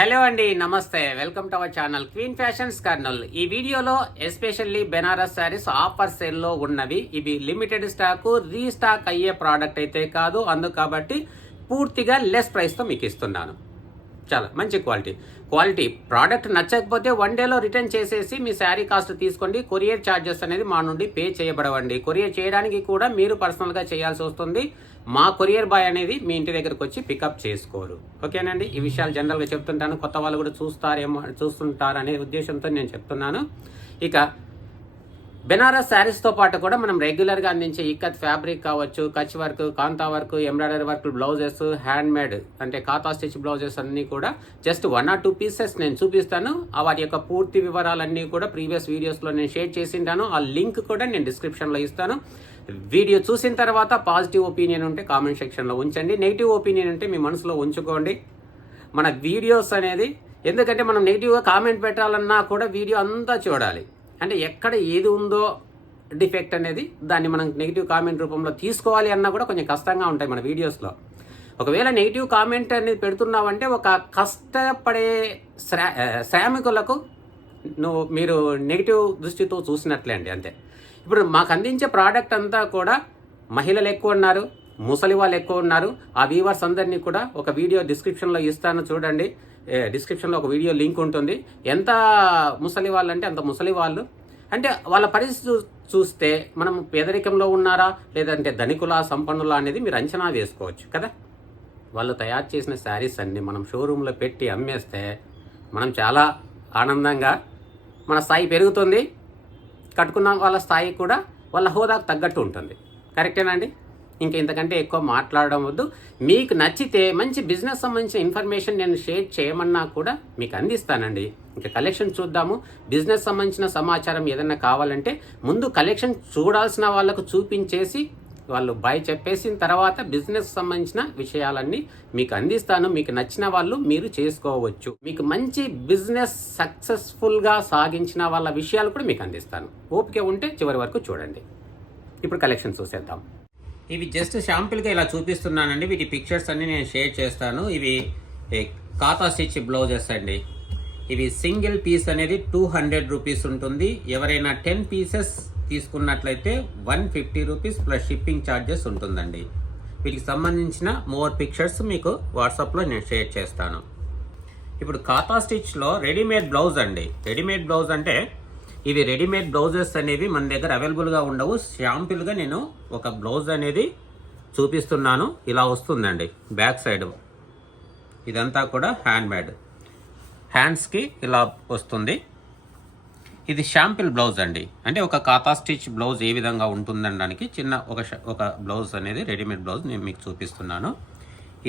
Hello అండి, నమస్తే. Welcome to our channel queen fashions Kurnool. ఈ వీడియోలో ఎస్పెషల్లీ బెనారస్ శారీస్ ఆఫర్ సేల్లో ఉన్నవి. ఇవి లిమిటెడ్ స్టాకు, రీస్టాక్ అయ్యే ప్రోడక్ట్ అయితే కాదు. కాబట్టి పూర్తిగా లెస్ ప్రైస్తో మీకు ఇస్తున్నాను. చాలా మంచి క్వాలిటీ ప్రోడక్ట్ నచ్చకపోతే 1 డేలో రిటర్న్ చేసేసి మీ శారీ కాస్ట్ తీసుకోండి. కొరియర్ ఛార్జెస్ అనేది మా నుండి పే చేయబడవండి. కొరియర్ చేయడానికి కూడా మీరు పర్సనల్గా చేయాల్సి వస్తుంది. మా కొరియర్ బాయ్ అనేది మీ ఇంటి దగ్గరకు వచ్చి పికప్ చేసుకోరు. ఓకేనండి, ఈ విషయాలు జనరల్గా చెప్తుంటాను. కొత్త వాళ్ళు కూడా చూస్తుంటారు అనే ఉద్దేశంతో నేను చెప్తున్నాను. ఇక బెనారస్ శారీస్తో పాటు కూడా మనం రెగ్యులర్గా అందించే ఇక్కత్ ఫ్యాబ్రిక్ కావచ్చు, Kutch work, kantha work, embroidery work blouses, hand made అంటే కాతా స్టిచ్ బ్లౌజెస్ అన్నీ కూడా జస్ట్ 1 or 2 పీసెస్ నేను చూపిస్తాను. వాటి యొక్క పూర్తి వివరాలన్నీ కూడా ప్రీవియస్ వీడియోస్లో నేను షేర్ చేసింటాను. ఆ లింక్ కూడా నేను డిస్క్రిప్షన్లో ఇస్తాను. వీడియో చూసిన తర్వాత పాజిటివ్ ఒపీనియన్ ఉంటే కామెంట్ సెక్షన్లో ఉంచండి. నెగిటివ్ ఒపీనియన్ ఉంటే మీ మనసులో ఉంచుకోండి. మన వీడియోస్ అనేది ఎందుకంటే మనం నెగిటివ్గా కామెంట్ పెట్టాలన్నా కూడా వీడియో అంతా చూడాలి. అంటే ఎక్కడ ఏది ఉందో డిఫెక్ట్ అనేది దాన్ని మనం నెగిటివ్ కామెంట్ రూపంలో తీసుకోవాలి అన్నా కూడా కొంచెం కష్టంగా ఉంటాయి మన వీడియోస్లో. ఒకవేళ నెగిటివ్ కామెంట్ అనేది పెడుతున్నావంటే ఒక కష్టపడే శ్రామికులకు మీరు నెగిటివ్ దృష్టితో చూసినట్లే అండి, అంతే. ఇప్పుడు మాకు అందించే ప్రోడక్ట్ అంతా కూడా మహిళలు ఎక్కువ ఉన్నారు, ముసలి వాళ్ళు ఎక్కువ ఉన్నారు. ఆ వ్యూవర్స్ అందరినీ కూడా ఒక వీడియో డిస్క్రిప్షన్లో ఇస్తాను, చూడండి. డిస్క్రిప్షన్లో ఒక వీడియో లింక్ ఉంటుంది. ఎంత ముసలి వాళ్ళు అంటే అంత ముసలి వాళ్ళు. అంటే వాళ్ళ పరిస్థితి చూస్తే మనం పేదరికంలో ఉన్నారా లేదంటే ధనికులా సంపన్నులా అనేది మీరు అంచనా వేసుకోవచ్చు కదా. వాళ్ళు తయారు చేసిన శారీస్ అన్ని మనం షోరూంలో పెట్టి అమ్మేస్తే మనం చాలా ఆనందంగా మన స్థాయి పెరుగుతుంది. కట్టుకున్న వాళ్ళ స్థాయి కూడా వాళ్ళ హోదాకు తగ్గట్టు ఉంటుంది. కరెక్టేనా అండి? ఇంకా ఇంతకంటే ఎక్కువ మాట్లాడడం వద్దు. మీకు నచ్చితే మంచి బిజినెస్ సంబంధించిన ఇన్ఫర్మేషన్ నేను షేర్ చేయమన్నా కూడా మీకు అందిస్తానండి. ఇంకా కలెక్షన్ చూద్దాము. బిజినెస్ సంబంధించిన సమాచారం ఏదైనా కావాలంటే ముందు కలెక్షన్ చూడాల్సిన వాళ్ళకు చూపించేసి వాళ్ళు బాయ్ చెప్పేసిన తర్వాత బిజినెస్ సంబంధించిన విషయాలన్నీ మీకు అందిస్తాను. మీకు నచ్చిన వాళ్ళు మీరు చేసుకోవచ్చు. మీకు మంచి బిజినెస్ సక్సెస్ఫుల్గా సాగించిన వాళ్ళ విషయాలు కూడా మీకు అందిస్తాను. ఓపిక ఉంటే చివరి వరకు చూడండి. ఇప్పుడు కలెక్షన్ చూసేద్దాం. ఇవి జస్ట్ శాంపిల్గా ఇలా చూపిస్తున్నానండి. వీటి పిక్చర్స్ అన్ని నేను షేర్ చేస్తాను. ఇవి కాతా స్టిచ్ బ్లౌజెస్ అండి. ఇవి సింగిల్ పీస్ అనేది 200 రూపీస్ ఉంటుంది. ఎవరైనా 10 పీసెస్ తీసుకున్నట్లయితే 150 రూపీస్ ప్లస్ షిప్పింగ్ ఛార్జెస్ ఉంటుందండి. వీటికి సంబంధించిన మోర్ పిక్చర్స్ మీకు వాట్సాప్లో నేను షేర్ చేస్తాను. ఇప్పుడు కాతా స్టిచ్లో రెడీమేడ్ బ్లౌజ్ అండి. రెడీమేడ్ బ్లౌజ్ అంటే ఇవి రెడీమేడ్ బ్లౌజెస్ అనేవి మన దగ్గర అవైలబుల్గా ఉండవు. శాంపిల్గా నేను ఒక బ్లౌజ్ అనేది చూపిస్తున్నాను. ఇలా వస్తుందండి బ్యాక్ సైడ్. ఇదంతా కూడా హ్యాండ్ మేడ్, హ్యాండ్స్కి ఇలా వస్తుంది. ఇది శాంపిల్ బ్లౌజ్ అండి. అంటే ఒక కాతా స్టిచ్ బ్లౌజ్ ఏ విధంగా ఉంటుందనడానికి చిన్న ఒక బ్లౌజ్ అనేది రెడీమేడ్ బ్లౌజ్ నేను మీకు చూపిస్తున్నాను.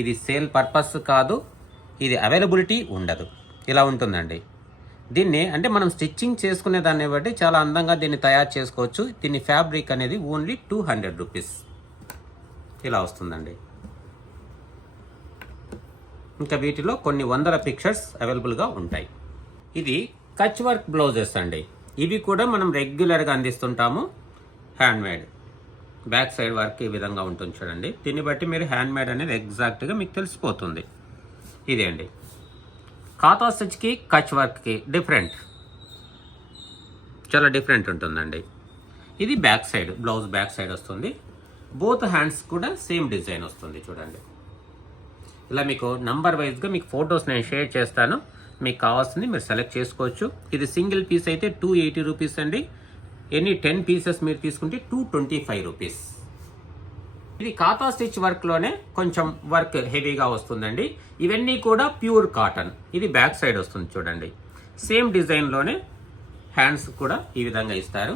ఇది సేల్ పర్పస్ కాదు, ఇది అవైలబిలిటీ ఉండదు. ఇలా ఉంటుందండి. దీన్ని అంటే మనం స్టిచ్చింగ్ చేసుకునే దాన్ని బట్టి చాలా అందంగా దీన్ని తయారు చేసుకోవచ్చు. దీని ఫ్యాబ్రిక్ అనేది ఓన్లీ 200 రూపీస్ ఇలా వస్తుందండి. ఇంకా వీటిలో కొన్ని వందల పిక్చర్స్ అవైలబుల్గా ఉంటాయి. ఇది కచ్ వర్క్ బ్లౌజెస్ అండి. ఇవి కూడా మనం రెగ్యులర్గా అందిస్తుంటాము. Hand made back side work ఈ విధంగా ఉంటుంది చూడండి. దీన్ని బట్టి మీరు హ్యాండ్ మేడ్ అనేది ఎగ్జాక్ట్గా మీకు తెలిసిపోతుంది. ఇదే అండి కాతా స్టిచ్కి కచ్ వర్క్కి డిఫరెంట్, చాలా డిఫరెంట్ ఉంటుందండి. ఇది back side blouse back side వస్తుంది. బోత్ హ్యాండ్స్ కూడా సేమ్ డిజైన్ వస్తుంది చూడండి. ఇలా మీకు నంబర్ వైజ్గా మీకు ఫొటోస్ నేను షేర్ చేస్తాను. మీకు కావాల్సింది మీరు సెలెక్ట్ చేసుకోవచ్చు. ఇది సింగిల్ పీస్ అయితే 280 రూపీస్ అండి. ఎనీ 10 పీసెస్ మీరు తీసుకుంటే 225 రూపీస్. ఇది కాతా స్టిచ్ వర్క్లోనే కొంచెం వర్క్ హెవీగా వస్తుందండి. ఇవన్నీ కూడా ప్యూర్ కాటన్. ఇది బ్యాక్ సైడ్ వస్తుంది చూడండి. సేమ్ డిజైన్లోనే హ్యాండ్స్ కూడా ఈ విధంగా ఇస్తారు.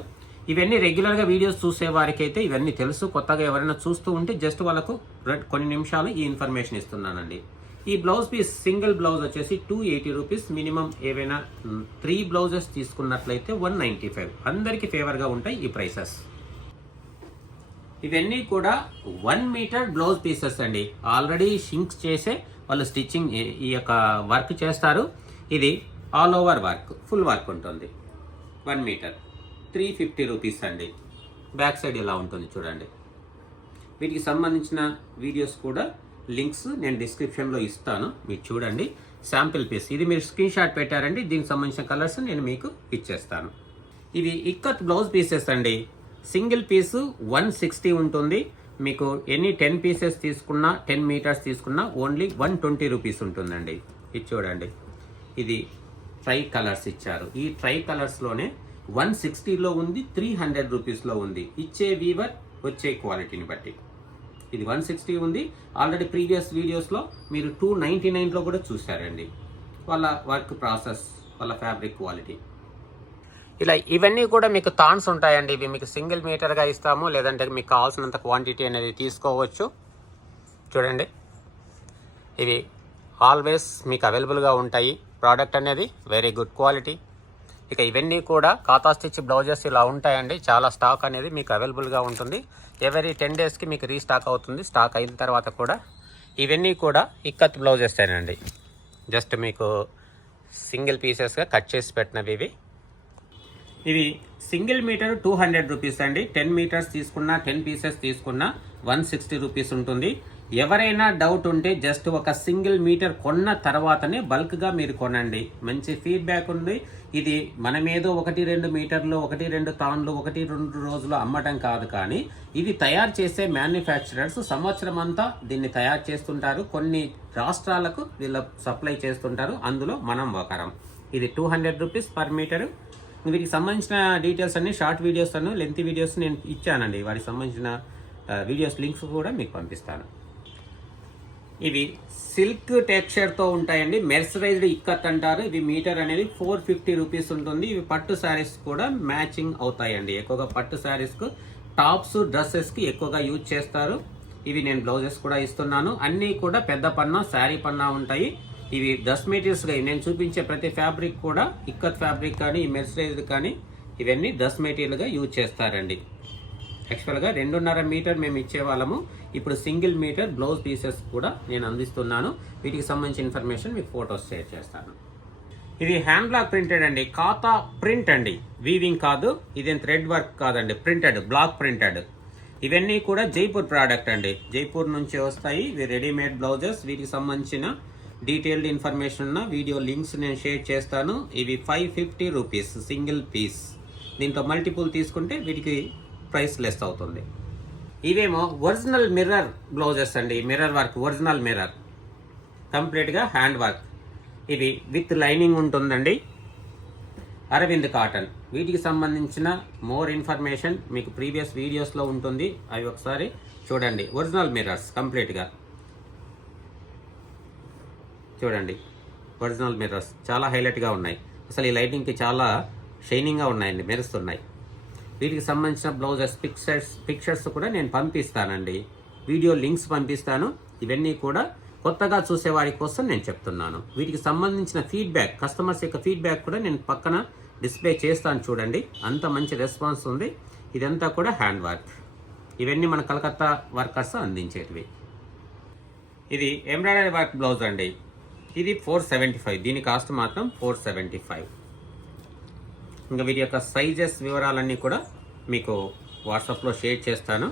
ఇవన్నీ రెగ్యులర్గా వీడియోస్ చూసే వారికి అయితే ఇవన్నీ తెలుసు. కొత్తగా ఎవరైనా చూస్తూ ఉంటే జస్ట్ వాళ్ళకు కొన్ని నిమిషాలు ఈ ఇన్ఫర్మేషన్ ఇస్తున్నానండి. ఈ బ్లౌజ్ పీస్ సింగిల్ బ్లౌజ్ వచ్చేసి 280 రూపీస్. మినిమం ఏవైనా 3 బ్లౌజెస్ తీసుకున్నట్లయితే 195. అందరికీ ఫేవర్గా ఉంటాయి ఈ ప్రైసెస్. ఇవన్నీ కూడా 1 మీటర్ బ్లౌజ్ పీసెస్ అండి. ఆల్రెడీ షింక్స్ చేసే వాళ్ళు స్టిచ్చింగ్ ఈ యొక్క వర్క్ చేస్తారు. ఇది all over work, full work ఉంటుంది. 1 మీటర్ 350 రూపీస్ అండి. బ్యాక్ సైడ్ ఇలా ఉంటుంది చూడండి. వీటికి సంబంధించిన వీడియోస్ కూడా లింక్స్ నేను డిస్క్రిప్షన్లో ఇస్తాను, మీరు చూడండి. Sample piece. ఇది మీరు స్క్రీన్ షాట్ పెట్టారండి, దీనికి సంబంధించిన కలర్స్ నేను మీకు ఇచ్చేస్తాను. ఇవి ఇక్కత్ బ్లౌజ్ పీసెస్ అండి. సింగిల్ పీసు 160 ఉంటుంది. మీకు ఎన్ని 10 పీసెస్ తీసుకున్నా 10 మీటర్స్ తీసుకున్నా ఓన్లీ 120 రూపీస్ ఉంటుందండి. ఇది చూడండి, ఇది ట్రై కలర్స్ ఇచ్చారు. ఈ ట్రై కలర్స్లోనే 160లో ఉంది, 300 రూపీస్లో ఉంది. ఇచ్చే వీవర్ వచ్చే క్వాలిటీని బట్టి ఇది 160 ఉంది. ఆల్రెడీ ప్రీవియస్ వీడియోస్లో మీరు 299లో కూడా చూసారండి. వాళ్ళ వర్క్ ప్రాసెస్, వాళ్ళ ఫ్యాబ్రిక్ క్వాలిటీ. ఇలా ఇవన్నీ కూడా మీకు థాన్స్ ఉంటాయండి. ఇవి మీకు సింగిల్ మీటర్గా ఇస్తాము, లేదంటే మీకు కావాల్సినంత క్వాంటిటీ అనేది తీసుకోవచ్చు. చూడండి, ఇవి ఆల్వేస్ మీకు అవైలబుల్గా ఉంటాయి. ప్రోడక్ట్ అనేది వెరీ గుడ్ క్వాలిటీ. ఇక ఇవన్నీ కూడా కాతా స్టిచ్ బ్లౌజెస్ ఇలా ఉంటాయండి. చాలా స్టాక్ అనేది మీకు అవైలబుల్గా ఉంటుంది. ఎవరీ 10 డేస్కి మీకు రీస్టాక్ అవుతుంది. స్టాక్ అయిన తర్వాత కూడా ఇవన్నీ కూడా ఇక్కత్ బ్లౌజెస్ అండి. జస్ట్ మీకు సింగిల్ పీసెస్గా కట్ చేసి పెట్టినవి ఇవి. ఇవి సింగిల్ మీటర్ 200 రూపీస్ అండి. 10 మీటర్స్ తీసుకున్నా 10 పీసెస్ తీసుకున్నా 160 రూపీస్ ఉంటుంది. ఎవరైనా డౌట్ ఉంటే జస్ట్ ఒక సింగిల్ మీటర్ కొన్న తర్వాతనే బల్క్గా మీరు కొనండి. మంచి ఫీడ్బ్యాక్ ఉంది. ఇది మనమేదో 1-2 మీటర్లు, 1-2 తాన్లు, 1-2 రోజులు అమ్మటం కాదు, కానీ ఇది తయారు చేసే మ్యానుఫ్యాక్చరర్స్ సంవత్సరం అంతా దీన్ని తయారు చేస్తుంటారు. కొన్ని రాష్ట్రాలకు వీళ్ళ సప్లై చేస్తుంటారు. అందులో మనం ఒకరం. ఇది 200 రూపీస్ పర్ మీటరు. వీటికి సంబంధించిన డీటెయిల్స్ అన్ని షార్ట్ వీడియోస్ అను లెంత్ వీడియోస్ నేను ఇచ్చానండి. వాటికి సంబంధించిన వీడియోస్ లింక్స్ కూడా మీకు పంపిస్తాను. ఇవి సిల్క్ టెక్స్చర్తో ఉంటాయండి. మెర్సరైజ్డ్ ఇక్కత్ అంటారు. ఇవి మీటర్ అనేది 450 రూపీస్ ఉంటుంది. ఇవి పట్టు శారీస్ కూడా మ్యాచింగ్ అవుతాయండి. ఎక్కువగా పట్టు శారీస్కు, టాప్స్, డ్రెస్సెస్కి ఎక్కువగా యూజ్ చేస్తారు. ఇవి నేను బ్లౌజెస్ కూడా ఇస్తున్నాను. అన్నీ కూడా పెద్ద పన్నా, శారీ పన్నా ఉంటాయి. ఇవి డ్రెస్ మెటీరియల్స్గా నేను చూపించే ప్రతి ఫ్యాబ్రిక్ కూడా ఇక్కత్ ఫ్యాబ్రిక్ కానీ మెర్సరైజ్డ్ కానీ ఇవన్నీ డ్రెస్ మెటీరియల్గా యూజ్ చేస్తారండి. యాక్చువల్గా 2.5 మీటర్ మేము ఇచ్చేవాళ్ళము. ఇప్పుడు సింగిల్ మీటర్ బ్లౌజ్ పీసెస్ కూడా నేను అందిస్తున్నాను. వీటికి సంబంధించిన ఇన్ఫర్మేషన్ మీకు ఫొటోస్ షేర్ చేస్తాను. ఇది హ్యాండ్ బ్లాక్ ప్రింటెడ్ అండి. ఖాతా ప్రింట్ అండి, వీవింగ్ కాదు. ఇదేం థ్రెడ్ వర్క్ కాదండి, ప్రింటెడ్, బ్లాక్ ప్రింటెడ్. ఇవన్నీ కూడా జైపూర్ ప్రోడక్ట్ అండి. జైపూర్ నుంచి వస్తాయి. ఇవి రెడీమేడ్ బ్లౌజెస్. వీటికి సంబంధించిన డీటెయిల్డ్ ఇన్ఫర్మేషన్ ఉన్న వీడియో లింక్స్ నేను షేర్ చేస్తాను. ఇవి 550 రూపీస్ సింగిల్ పీస్. దీంట్లో మల్టిపుల్ తీసుకుంటే వీటికి ప్రైస్ లెస్ అవుతుంది. ఇవేమో ఒరిజినల్ మిర్రర్ బ్లౌజెస్ అండి. మిర్రర్ వర్క్, ఒరిజినల్ మిర్రర్, కంప్లీట్గా హ్యాండ్ వర్క్. ఇవి విత్ లైనింగ్ ఉంటుందండి. అరవింద్ కాటన్. వీటికి సంబంధించిన మోర్ ఇన్ఫర్మేషన్ మీకు ప్రీవియస్ వీడియోస్లో ఉంటుంది. అవి ఒకసారి చూడండి. ఒరిజినల్ మిర్రర్స్ కంప్లీట్గా చూడండి. ఒరిజినల్ మిర్రర్స్ చాలా హైలైట్గా ఉన్నాయి. అసలు ఈ లైటింగ్కి చాలా షైనింగ్గా ఉన్నాయండి, మెరుస్తున్నాయి. వీటికి సంబంధించిన బ్లౌజెస్ పిక్చర్స్ కూడా నేను పంపిస్తానండి. వీడియో లింక్స్ పంపిస్తాను. ఇవన్నీ కూడా కొత్తగా చూసేవారి కోసం నేను చెప్తున్నాను. వీటికి సంబంధించిన ఫీడ్బ్యాక్, కస్టమర్స్ యొక్క ఫీడ్బ్యాక్ కూడా నేను పక్కన డిస్ప్లే చేస్తాను. చూడండి, అంత మంచి రెస్పాన్స్ ఉంది. ఇదంతా కూడా హ్యాండ్ వర్క్. ఇవన్నీ మన కలకత్తా వర్కర్స్ అందించేటివి. ఇది ఎంబ్రాయిడరీ వర్క్ బ్లౌజ్ అండి. ఇది 475. దీని కాస్ట్ మాత్రం 475. ఇంకా వీటి యొక్క సైజెస్ వివరాలన్నీ కూడా మీకు వాట్సాప్లో షేర్ చేస్తాను.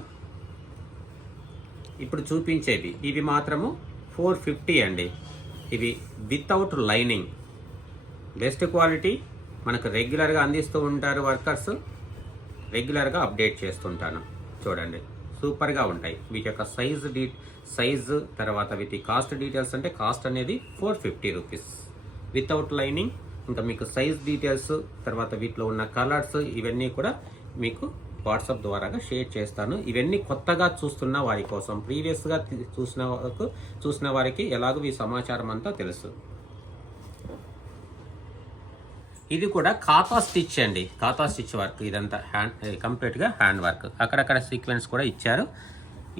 ఇప్పుడు చూపించేది ఇవి మాత్రము 450 అండి. ఇవి వితౌట్ లైనింగ్, బెస్ట్ క్వాలిటీ. మనకు రెగ్యులర్గా అందిస్తూ ఉంటారు వర్కర్స్. రెగ్యులర్గా అప్డేట్ చేస్తుంటాను. చూడండి, సూపర్గా ఉంటాయి. వీటి యొక్క సైజు తర్వాత వీటి కాస్ట్ డీటెయిల్స్ అంటే కాస్ట్ అనేది 450 రూపీస్ వితౌట్ లైనింగ్. ఇంకా మీకు సైజ్ డీటెయిల్స్ తర్వాత వీటిలో ఉన్న కలర్స్ ఇవన్నీ కూడా మీకు వాట్సాప్ ద్వారాగా షేర్ చేస్తాను. ఇవన్నీ కొత్తగా చూస్తున్న వారి కోసం, ప్రీవియస్గా చూసిన వారికి ఎలాగో ఈ సమాచారం అంతా తెలుసు. ఇది కూడా ఖాతా స్టిచ్ అండి. ఖాతా స్టిచ్ వర్క్. ఇదంతా కంప్లీట్గా హ్యాండ్ వర్క్. అక్కడక్కడ సీక్వెన్స్ కూడా ఇచ్చారు.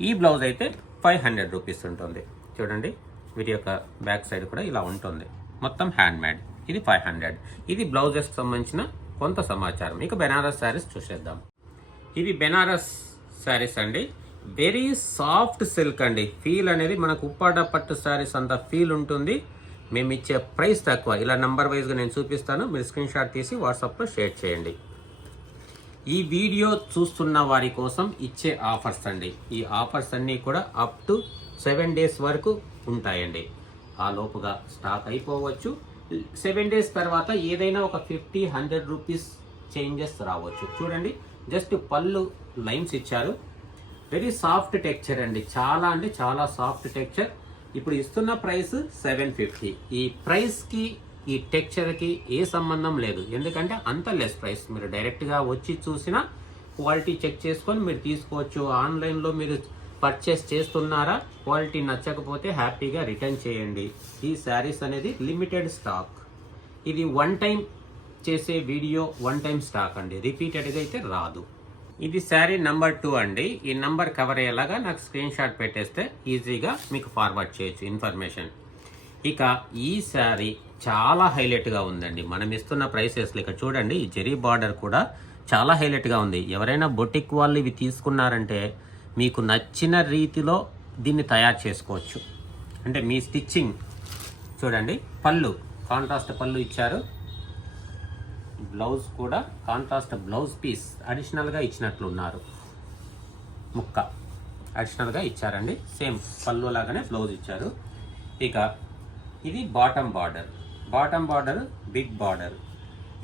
ఈ బ్లౌజ్ అయితే 500 రూపీస్ ఉంటుంది. చూడండి, వీటి యొక్క బ్యాక్ సైడ్ కూడా ఇలా ఉంటుంది. మొత్తం హ్యాండ్ మేడ్. ఇది 500. ఇది బ్లౌజెస్కి సంబంధించిన కొంత సమాచారం. ఇక బెనారస్ శారీస్ చూసేద్దాం. ఇవి బెనారస్ శారీస్ అండి. వెరీ సాఫ్ట్ సిల్క్ అండి. ఫీల్ అనేది మనకు ఉప్పాడ పట్టు శారీస్ అంత ఫీల్ ఉంటుంది. మేము ఇచ్చే ప్రైస్ తక్కువ. ఇలా నంబర్ వైజ్గా నేను చూపిస్తాను. మీరు స్క్రీన్ షాట్ తీసి వాట్సాప్లో షేర్ చేయండి. ఈ వీడియో చూస్తున్న వారి కోసం ఇచ్చే ఆఫర్స్ అండి. ఈ ఆఫర్స్ అన్నీ కూడా అప్ టు 7 డేస్ వరకు ఉంటాయండి. ఆ లోపుగా స్టాక్ అయిపోవచ్చు. 7 days తర్వాత ఏదైనా ఒక 50-100 రూపీస్ చేంజెస్ రావచ్చు. చూడండి, జస్ట్ పళ్ళు లైన్స్ ఇచ్చారు. వెరీ సాఫ్ట్ టెక్చర్ అండి, చాలా అంటే చాలా సాఫ్ట్ టెక్చర్. ఇప్పుడు ఇస్తున్న ప్రైస్ 750. ఈ ప్రైస్కి ఈ టెక్చర్కి ఏ సంబంధం లేదు, ఎందుకంటే అంత లెస్ ప్రైస్. మీరు డైరెక్ట్గా వచ్చి చూసినా క్వాలిటీ చెక్ చేసుకొని మీరు తీసుకోవచ్చు. ఆన్లైన్లో మీరు పర్చేస్ చేస్తున్నారా, క్వాలిటీ నచ్చకపోతే హ్యాపీగా రిటర్న్ చేయండి. ఈ శారీస్ అనేది లిమిటెడ్ స్టాక్. ఇది వన్ టైం చేసే వీడియో, వన్ టైం స్టాక్ అండి, రిపీటెడ్గా అయితే రాదు. ఇది శారీ నెంబర్ 2 అండి. ఈ నెంబర్ కవర్ అయ్యేలాగా నాకు స్క్రీన్ షాట్ పెట్టేస్తే ఈజీగా మీకు ఫార్వర్డ్ చేయొచ్చు ఇన్ఫర్మేషన్. ఇక ఈ శారీ చాలా హైలైట్గా ఉందండి. మనం ఇస్తున్న ప్రైసెస్ ఇక్కడ చూడండి, ఈ జెరీ బార్డర్ కూడా చాలా హైలైట్గా ఉంది. ఎవరైనా బొటిక్ వాళ్ళు ఇవి తీసుకున్నారంటే మీకు నచ్చిన రీతిలో దీన్ని తయారు చేసుకోవచ్చు. అంటే మీ స్టిచ్చింగ్ చూడండి, పళ్ళు కాంట్రాస్ట్ పళ్ళు ఇచ్చారు, బ్లౌజ్ కూడా కాంట్రాస్ట్ బ్లౌజ్ పీస్ అడిషనల్గా ఇచ్చినట్లున్నారు. ముక్క అడిషనల్గా ఇచ్చారండి, సేమ్ పళ్ళు లాగానే బ్లౌజ్ ఇచ్చారు. ఇక ఇది బాటమ్ బార్డర్ బిగ్ బార్డర్.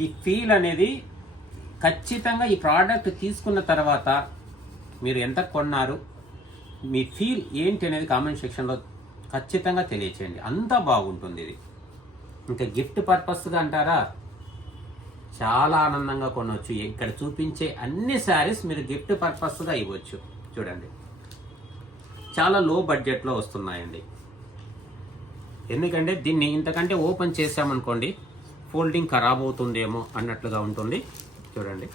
ఈ ఫీల్ అనేది ఖచ్చితంగా ఈ ప్రోడక్ట్ తీసుకున్న తర్వాత మీరు ఎంత కొన్నారు, మీ ఫీల్ ఏంటి అనేది కామెంట్ సెక్షన్లో ఖచ్చితంగా తెలియచేయండి. అంతా బాగుంటుంది ఇది. ఇంకా గిఫ్ట్ పర్పస్గా అంటారా, చాలా ఆనందంగా కొనవచ్చు. ఇక్కడ చూపించే అన్ని శారీస్ మీరు గిఫ్ట్ పర్పస్గా ఇవ్వచ్చు. చూడండి, చాలా లో బడ్జెట్లో వస్తున్నాయండి. ఎందుకంటే దీన్ని ఇంతకంటే ఓపెన్ చేసామనుకోండి ఫోల్డింగ్ ఖరాబ్ అవుతుందేమో అన్నట్లుగా ఉంటుంది. చూడండి,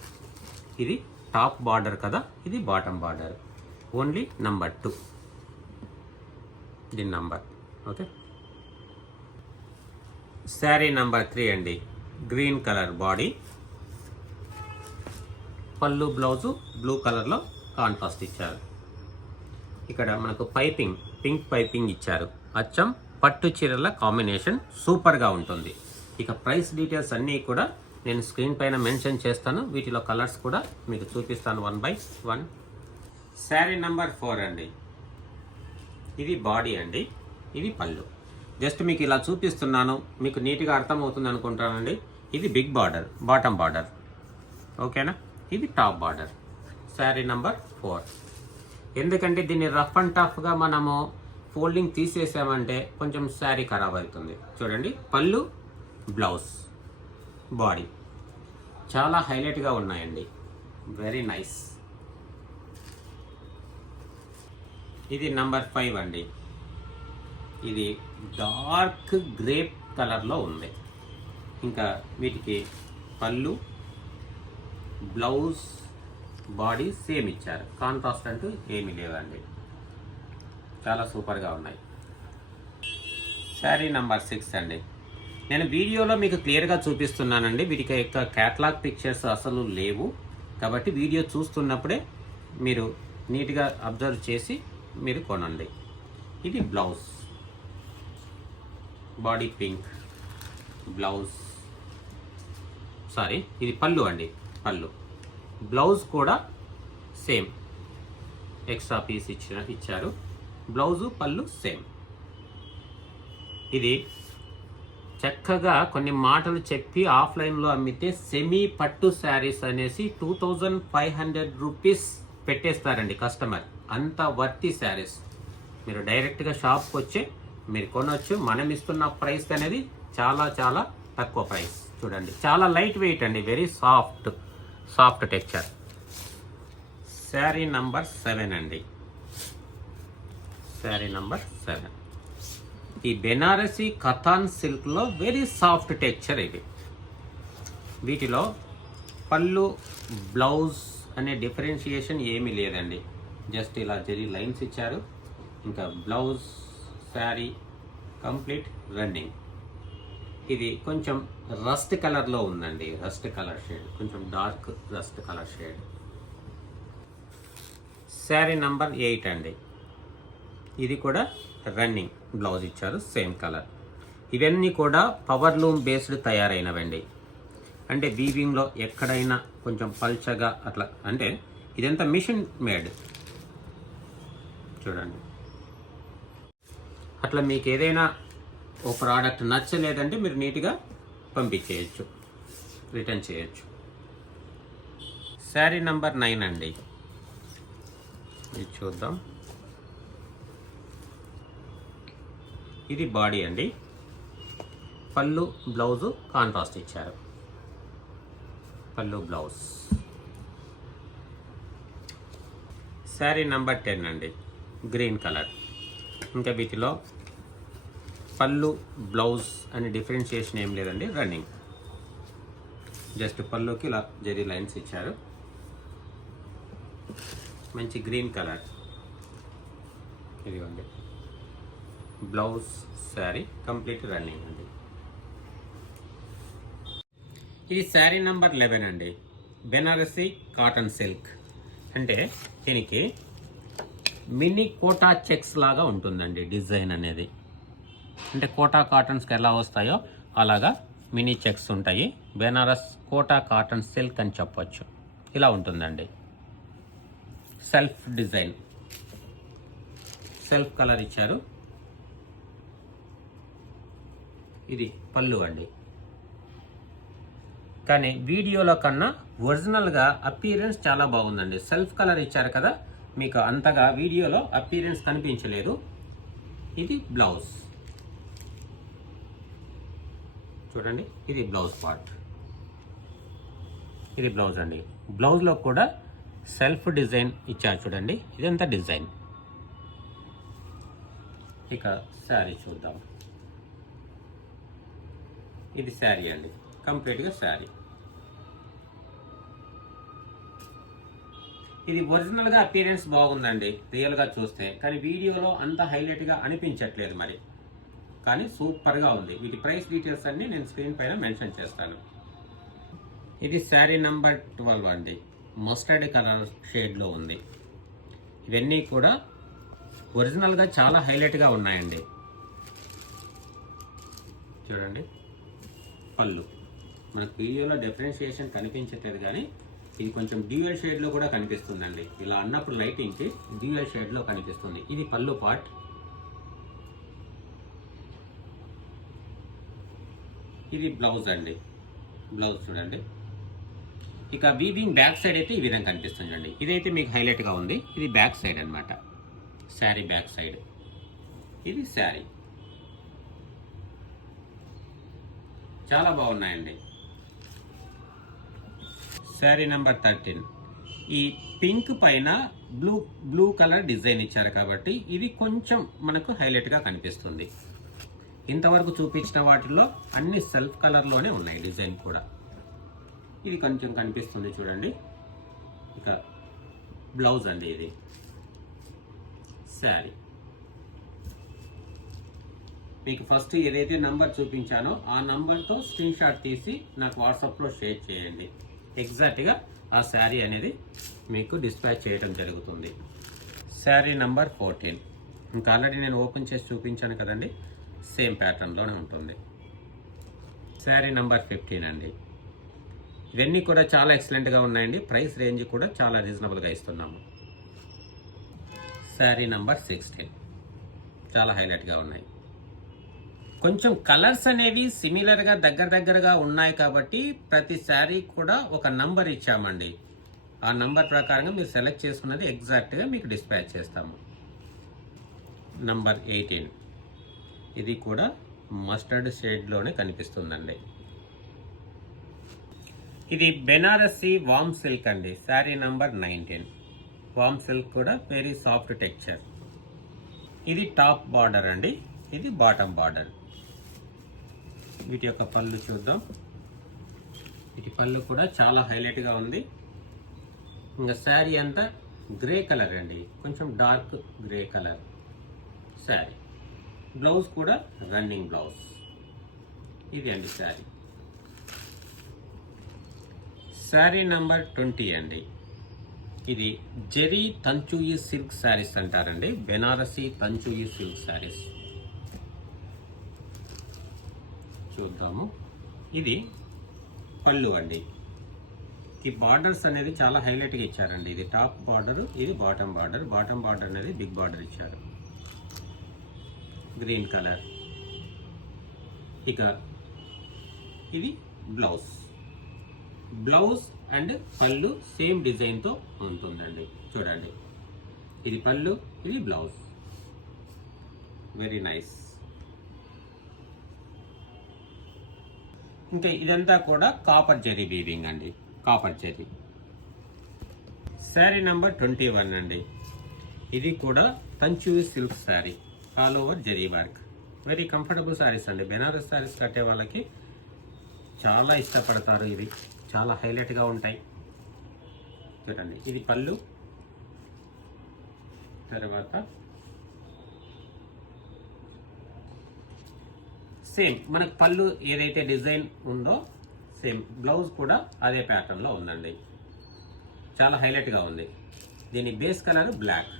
ఇది టాప్ బార్డర్ కదా, ఇది బాటమ్ బార్డర్. ఓన్లీ నెంబర్ 2 దీని నంబర్. ఓకే, శారీ నెంబర్ 3 అండి. గ్రీన్ కలర్ బాడీ, పళ్ళు బ్లౌజు బ్లూ కలర్లో కాంట్రాస్ట్ ఇచ్చారు. ఇక్కడ మనకు పైపింగ్, పింక్ పైపింగ్ ఇచ్చారు. అచ్చం పట్టు చీరల కాంబినేషన్ సూపర్గా ఉంటుంది. ఇక ప్రైస్ డీటెయిల్స్ అన్నీ కూడా నేను స్క్రీన్ పైన మెన్షన్ చేస్తాను. వీటిలో కలర్స్ కూడా మీకు చూపిస్తాను 1 by 1. శారీ నెంబర్ 4 అండి. ఇది బాడీ అండి, ఇది పళ్ళు. జస్ట్ మీకు ఇలా చూపిస్తున్నాను, మీకు నీట్గా అర్థమవుతుంది అనుకుంటానండి. ఇది బిగ్ బార్డర్, బాటమ్ బార్డర్. ఓకేనా, ఇది టాప్ బార్డర్. శారీ నెంబర్ 4. ఎందుకంటే దీన్ని రఫ్ అండ్ టఫ్గా మనము ఫోల్డింగ్ తీసేసామంటే కొంచెం శారీ ఖరాబ్ అవుతుంది. చూడండి, పళ్ళు బ్లౌజ్ బాడీ చాలా హైలైట్గా ఉన్నాయండి, వెరీ నైస్. ఇది నెంబర్ 5 అండి. ఇది డార్క్ గ్రేప్ కలర్లో ఉంది. ఇంకా వీటికి పళ్ళు బ్లౌజ్ బాడీ సేమ్ ఇచ్చారు. కాంట్రాస్ట్ అంటూ ఏమీ లేదండి, చాలా సూపర్గా ఉన్నాయి. శారీ నెంబర్ 6 అండి. నేను వీడియోలో మీకు క్లియర్గా చూపిస్తున్నానండి. వీటికి యొక్క క్యాటలాగ్ పిక్చర్స్ అసలు లేవు, కాబట్టి వీడియో చూస్తున్నప్పుడే మీరు నీట్గా అబ్జర్వ్ చేసి మీరు కొనండి. ఇది blouse, body pink blouse, sorry ఇది పళ్ళు అండి. పళ్ళు బ్లౌజ్ కూడా సేమ్ ఎక్స్ట్రా పీస్ ఇచ్చారు. బ్లౌజు పళ్ళు సేమ్. ఇది చక్కగా కొన్ని మాటలు చెప్పి ఆఫ్లైన్లో అమ్మితే సెమీ పట్టు శారీస్ అనేసి 2500 రూపీస్ పెట్టేస్తారండి కస్టమర్. అంత వర్తి శారీస్. మీరు డైరెక్ట్గా షాప్కి వచ్చి మీరు కొనవచ్చు. మనం ఇస్తున్న ప్రైస్ అనేది చాలా చాలా తక్కువ ప్రైస్. చూడండి, చాలా లైట్ వెయిట్ అండి, very soft texture. Sari number 7 అండి. శారీ నంబర్ 7. ఈ బెనారసీ కథాన్ సిల్క్లో వెరీ సాఫ్ట్ టెక్చర్ ఇది. వీటిలో పళ్ళు బ్లౌజ్ అనే డిఫరెన్షియేషన్ ఏమీ లేదండి. జస్ట్ ఇలా జరీ లైన్స్ ఇచ్చారు. ఇంకా బ్లౌజ్ శారీ కంప్లీట్ రన్నింగ్. ఇది కొంచెం రస్ట్ కలర్లో ఉందండి, రస్ట్ కలర్ షేడ్, కొంచెం dark rust colour shade. Sari number 8 అండి. ఇది కూడా రన్నింగ్ బ్లౌజ్ ఇచ్చారు, సేమ్ కలర్. ఇవన్నీ కూడా పవర్ లూమ్ బేస్డ్ తయారైనవండి. అంటే వీవింగ్లో ఎక్కడైనా కొంచెం పల్చగా అట్లా, అంటే ఇదంతా మిషన్ మేడ్. చూడండి, అట్లా మీకు ఏదైనా ఓ ప్రోడక్ట్ నచ్చలేదంటే మీరు నీట్గా పంపించేయచ్చు, రిటర్న్ చేయొచ్చు. శారీ నంబర్ 9 అండి, ఇది చూద్దాం. ఇది బాడీ అండి, పళ్ళు బ్లౌజు కాంట్రాస్ట్ ఇచ్చారు. పళ్ళు బ్లౌజ్. శారీ నంబర్ 10 అండి, గ్రీన్ కలర్. ఇంకా వీటిలో పళ్ళు బ్లౌజ్ అని డిఫరెన్షియేషన్ ఏం లేదండి, రన్నింగ్. జస్ట్ పళ్ళుకి ఇలా జరీ లైన్స్ ఇచ్చారు. మంచి గ్రీన్ కలర్. ఇదిగోండి బ్లౌజ్, శారీ కంప్లీట్ రన్నింగ్ అండి. ఇది శారీ నంబర్ 11 అండి, బెనారసీ కాటన్ సిల్క్. అంటే దీనికి మినీ కోటా చెక్స్ లాగా ఉంటుందండి డిజైన్ అనేది. అంటే కోటా కాటన్స్కి ఎలా వస్తాయో అలాగా మినీ చెక్స్ ఉంటాయి. బెనారస్ కోటా కాటన్ సిల్క్ అని చెప్పొచ్చు. ఇలా ఉంటుందండి. సెల్ఫ్ డిజైన్, సెల్ఫ్ కలర్ ఇచ్చారు. ఇది పళ్ళు అండి. కానీ వీడియోలో కన్నా ఒరిజినల్గా అపీరెన్స్ చాలా బాగుందండి. సెల్ఫ్ కలర్ ఇచ్చారు కదా, మీకు అంతగా వీడియోలో అపీరెన్స్ కనిపించలేదు. ఇది బ్లౌజ్ చూడండి, ఇది బ్లౌజ్ పార్ట్. ఇది బ్లౌజ్ అండి. బ్లౌజ్లో కూడా సెల్ఫ్ డిజైన్ ఇచ్చారు చూడండి, ఇదంతా డిజైన్. ఇక శారీ చూద్దాం. ఇది శారీ అండి, కంప్లీట్గా శారీ. ఇది ఒరిజినల్గా అపీరెన్స్ బాగుందండి రియల్గా చూస్తే, కానీ వీడియోలో అంత హైలైట్గా అనిపించట్లేదు మరి. కానీ సూపర్గా ఉంది. వీటి ప్రైస్ డీటెయిల్స్ అన్నీ నేను స్క్రీన్ పైన మెన్షన్ చేస్తాను. ఇది శారీ నంబర్ 12 అండి, మస్టర్డ్ కలర్ షేడ్లో ఉంది. ఇవన్నీ కూడా ఒరిజినల్గా చాలా హైలైట్గా ఉన్నాయండి. చూడండి పళ్ళు, మనకు వీడియోలో డిఫరెన్షియేషన్ కనిపించట్లేదు కానీ ఇది కొంచెం డ్యూయల్ షేడ్లో కూడా కనిపిస్తుందండి. ఇలా అన్నప్పుడు లైటింగ్కి డ్యూయల్ షేడ్లో కనిపిస్తుంది. ఇది పళ్ళు పార్ట్. ఇది బ్లౌజ్ అండి, బ్లౌజ్ చూడండి. ఇక వీవింగ్ బ్యాక్ సైడ్ అయితే ఈ విధంగా కనిపిస్తుంది అండి. ఇదైతే మీకు హైలైట్గా ఉంది. ఇది బ్యాక్ సైడ్ అనమాట, శారీ బ్యాక్ సైడ్. ఇది శారీ. చాలా బాగున్నాయండి. శారీ నెంబర్ 13. ఈ పింక్ పైన బ్లూ కలర్ డిజైన్ ఇచ్చారు కాబట్టి ఇది కొంచెం మనకు హైలైట్గా కనిపిస్తుంది. ఇంతవరకు చూపించిన వాటిల్లో అన్ని సెల్ఫ్ కలర్లోనే ఉన్నాయి డిజైన్ కూడా. ఇది కొంచెం కనిపిస్తుంది చూడండి. ఇక బ్లౌజ్ అండి, ఇది శారీ. మీకు ఫస్ట్ ఏదైతే నంబర్ చూపించానో ఆ నంబర్తో స్క్రీన్ షాట్ తీసి నాకు వాట్సాప్లో షేర్ చేయండి. ఎగ్జాక్ట్గా ఆ శారీ అనేది మీకు డిస్పాచ్ చేయడం జరుగుతుంది. శారీ నంబర్ 14. ఇంకా ఆల్రెడీ నేను ఓపెన్ చేసి చూపించాను కదండి, సేమ్ ప్యాటర్న్లోనే ఉంటుంది. శారీ నంబర్ 15 అండి. ఇవన్నీ కూడా చాలా ఎక్సలెంట్గా ఉన్నాయండి. ప్రైస్ రేంజ్ కూడా చాలా రీజనబుల్గా ఇస్తున్నాము. శారీ నంబర్ 16. చాలా హైలైట్గా ఉన్నాయి. కొంచెం కలర్స్ అనేవి సిమిలర్గా దగ్గరగా ఉన్నాయి కాబట్టి ప్రతి శారీ కూడా ఒక నంబర్ ఇచ్చామండి. ఆ నంబర్ ప్రకారంగా మీరు సెలెక్ట్ చేసుకున్నది ఎగ్జాక్ట్గా మీకు డిస్పాచ్ చేస్తాము. నంబర్ 18. ఇది కూడా మస్టర్డ్ షేడ్లోనే కనిపిస్తుందండి. ఇది బెనారసీ వామ్ సిల్క్ అండి. శారీ నంబర్ 19. వామ్ సిల్క్ కూడా వెరీ సాఫ్ట్ టెక్స్చర్. ఇది టాప్ బార్డర్ అండి, ఇది బాటమ్ బార్డర్. వీటి యొక్క పళ్ళు చూద్దాం. వీటి పళ్ళు కూడా చాలా హైలైట్గా ఉంది. ఇంకా శారీ అంతా గ్రే కలర్ అండి, కొంచెం dark grey colour sari. Blouse కూడా రన్నింగ్ బ్లౌజ్. ఇది అండి శారీ. శారీ నంబర్ 20 అండి. ఇది జెరీ తంచూయి సిల్క్ శారీస్ అంటారండి, బెనారసీ తంచూయి సిల్క్ శారీస్. చూద్దాము. ఇది పళ్ళు అండి. ఈ బార్డర్స్ అనేది చాలా హైలైట్గా ఇచ్చారండి. ఇది టాప్ బార్డర్, ఇది బాటమ్ బార్డర్. బాటమ్ బార్డర్ అనేది బిగ్ బార్డర్ ఇచ్చారు. Green colour. ఇక ఇది బ్లౌజ్. బ్లౌజ్ అండ్ పళ్ళు సేమ్ డిజైన్తో ఉంటుందండి. చూడండి, ఇది పళ్ళు, ఇది బ్లౌజ్. Very nice. ఇంకా ఇదంతా కూడా కాపర్ జరీ వీవింగ్ అండి, కాపర్ జరీ. శారీ నంబర్ 21 అండి. ఇది కూడా తంచూరి silk sari, all over zari work. Very comfortable saris అండి. బెనారస్ శారీస్ కట్టే వాళ్ళకి చాలా ఇష్టపడతారు. ఇవి చాలా హైలైట్గా ఉంటాయి. చూడండి, ఇది పళ్ళు, తర్వాత సేమ్ మనకు పళ్ళు ఏదైతే డిజైన్ ఉందో సేమ్ బ్లౌజ్ కూడా అదే ప్యాటర్న్లో ఉందండి. చాలా హైలైట్గా ఉంది. దీని బేస్ కలర్ బ్లాక్,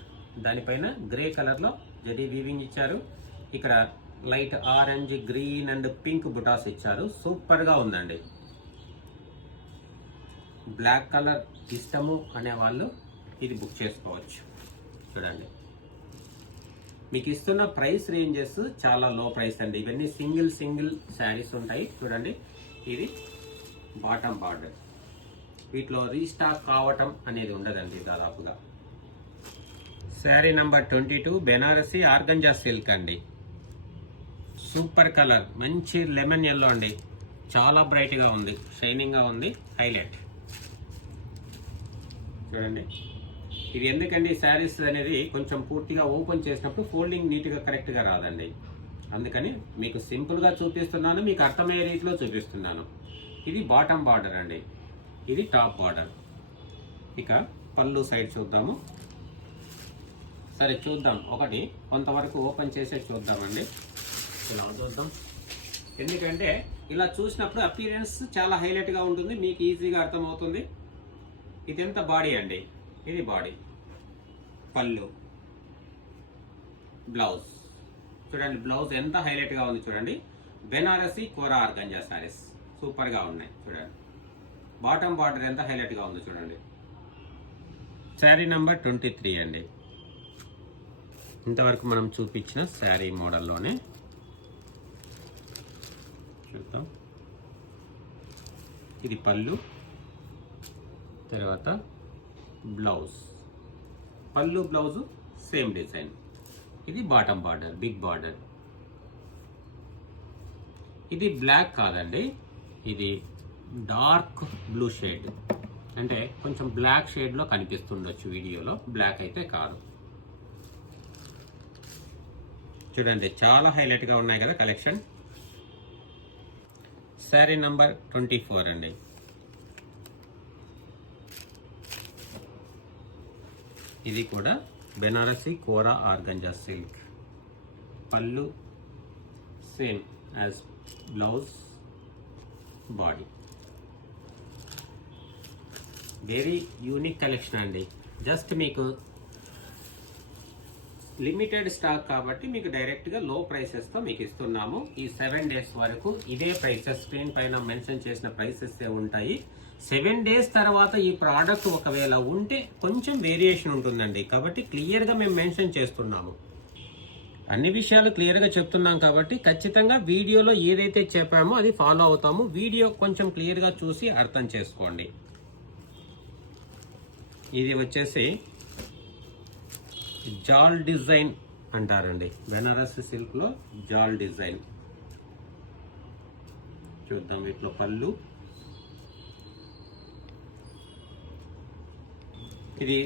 దానిపైన గ్రే కలర్లో జరీ వీవింగ్ ఇచ్చారు. ఇక్కడ light orange, green and pink butas ఇచ్చారు. సూపర్గా ఉందండి. బ్లాక్ కలర్ ఇష్టము అనే వాళ్ళు ఇది బుక్ చేసుకోవచ్చు. చూడండి, మీకు ఇస్తున్న ప్రైస్ రేంజెస్ చాలా లో ప్రైస్ అండి. ఇవన్నీ సింగిల్ శారీస్ ఉంటాయి. చూడండి, ఇది బాటమ్ బార్డర్. వీటిలో రీస్టాక్ కావటం అనేది ఉండదండి దాదాపుగా. Sari number 22 Banarasi organza silk అండి. సూపర్ కలర్, మంచి లెమన్ ఎల్లో అండి. చాలా బ్రైట్గా ఉంది, షైనింగ్గా ఉంది, హైలైట్. చూడండి, ఇది ఎందుకండి శారీస్ అనేది కొంచెం పూర్తిగా ఓపెన్ చేసినప్పుడు ఫోల్డింగ్ నీట్గా కరెక్ట్గా రాదండి. అందుకని మీకు సింపుల్గా చూపిస్తున్నాను, మీకు అర్థమయ్యే రీతిలో చూపిస్తున్నాను. ఇది బాటమ్ బార్డర్ అండి, ఇది టాప్ బార్డర్. ఇక పళ్ళు సైడ్ చూద్దాము. సరే చూద్దాం, ఒకటి కొంతవరకు ఓపెన్ చేసే చూద్దామండి. ఇలా చూద్దాం, ఎందుకంటే ఇలా చూసినప్పుడు అపీరెన్స్ చాలా హైలైట్గా ఉంటుంది, మీకు ఈజీగా అర్థమవుతుంది. ఇది ఎంత బాడీ అండి, ఇది బాడీ, పళ్ళు, బ్లౌజ్. చూడండి, బ్లౌజ్ ఎంత హైలైట్గా ఉంది. చూడండి, బెనారసి కోరా ఆర్గంజా శారీస్ సూపర్గా ఉన్నాయి. చూడండి, బాటమ్ బార్డర్ ఎంత హైలైట్గా ఉంది. చూడండి, శారీ నంబర్ 23 అండి. ఇంతవరకు మనం చూపించిన శారీ మోడల్లోనే చూద్దాం. ఇది పళ్ళు, తర్వాత బ్లౌజ్. పళ్ళు బ్లౌజు సేమ్ డిజైన్. ఇది బాటమ్ బార్డర్, బిగ్ బార్డర్. ఇది బ్లాక్ కాదండి, ఇది డార్క్ బ్లూ షేడ్. అంటే కొంచెం బ్లాక్ షేడ్లో కనిపిస్తుండొచ్చు వీడియోలో, బ్లాక్ అయితే కాదు. చూడండి, చాలా హైలైట్గా ఉన్నాయి కదా కలెక్షన్. శారీ నంబర్ 24 అండి. ఇది కూడా బెనారసి కోరా ఆర్గంజా సిల్క్. పళ్ళు same as blouse, body. Very unique collection అండి. జస్ట్ మీకు లిమిటెడ్ స్టాక్ కాబట్టి మీకు డైరెక్ట్గా లో ప్రైసెస్తో మీకు ఇస్తున్నాము. ఈ 7 days వరకు ఇదే ప్రైసెస్, స్క్రీన్ పైన మెన్షన్ చేసిన ప్రైసెస్ ఉంటాయి. 7 days తర్వాత ఈ ప్రోడక్ట్ ఒకవేళ ఉంటే కొంచెం వేరియేషన్ ఉంటుందండి. కాబట్టి క్లియర్గా మేము మెన్షన్ చేస్తున్నాము, అన్ని విషయాలు క్లియర్గా చెప్తున్నాం. కాబట్టి ఖచ్చితంగా వీడియోలో ఏదైతే చెప్పామో అది ఫాలో అవుతాము. వీడియో కొంచెం క్లియర్గా చూసి అర్థం చేసుకోండి. ఇది వచ్చేసి జాల్ డిజైన్ అంటారండి. బెనారస్ సిల్క్లో జాల్ డిజైన్. చూద్దాం, వీటిలో పళ్ళు. ఇది